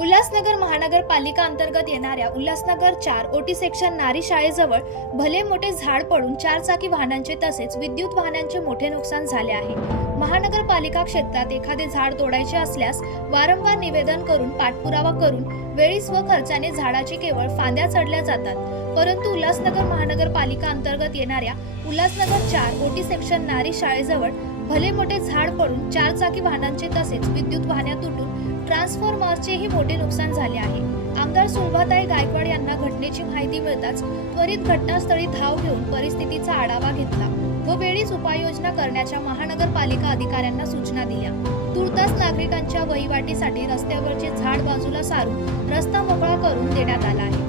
उल्हासनगर महानगरपालिका अंतर्गत येणाऱ्या उल्हासनगर चार ओटी सेक्शन नारी शाळेजवळ भले मोठे झाड पडून चारचाकी वाहनांचे तसेच विद्युत वाहनांचे मोठे नुकसान झाले आहे. महानगरपालिका क्षेत्रात एखादे झाड तोडायचे असल्यास वारंवार निवेदन करून पाठपुरावा करून वेळी स्वखर्चाने झाडाची केवळ फांद्या चढल्या जातात. परंतु उल्हासनगर महानगरपालिका अंतर्गत येणाऱ्या उल्हासनगर चार ओटी सेक्शन नारी शाळेजवळ भले मोठे झाड पडून चार चाकी वाहनांचे तसेच विद्युत वाहन्या तुटून ट्रान्सफॉर्मरचेही मोठे नुकसान झाले आहे. आमदार सुलभाताई गायकवाड यांना घटनेची माहिती मिळताच त्वरित घटनास्थळी धाव घेऊन परिस्थितीचा आढावा घेतला व वेळीच उपाययोजना करण्याच्या महानगरपालिका अधिकाऱ्यांना सूचना दिल्या. तुर्तास नागरिकांच्या वहिवाटीसाठी रस्त्यावरचे झाड बाजूला सारून रस्ता मोकळा करून देण्यात आला आहे.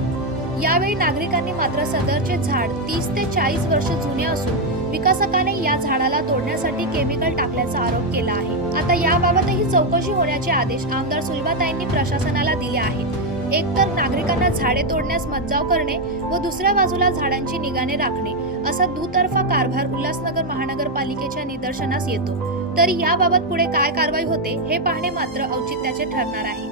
यावेळी नागरिकांनी मात्र सदरचे झाड तीस ते चाळीस वर्ष जुने असून विकासकाने या झाडाला तोडण्यासाठी केमिकल टाकल्याचा आरोप केला आहे. आता याबाबतही चौकशी होण्याचे आदेश आमदार सुलभाताईंनी प्रशासनाला दिले आहेत. एकतर नागरिकांना झाडे तोडण्यास मज्जाव करणे व दुसऱ्या बाजूला झाडांची निगाने राखणे असा दुतर्फा कारभार उल्हासनगर महानगरपालिकेच्या निदर्शनास येतो. तरी याबाबत पुढे काय कारवाई होते हे पाहणे मात्र औचित्याचे ठरणार आहे.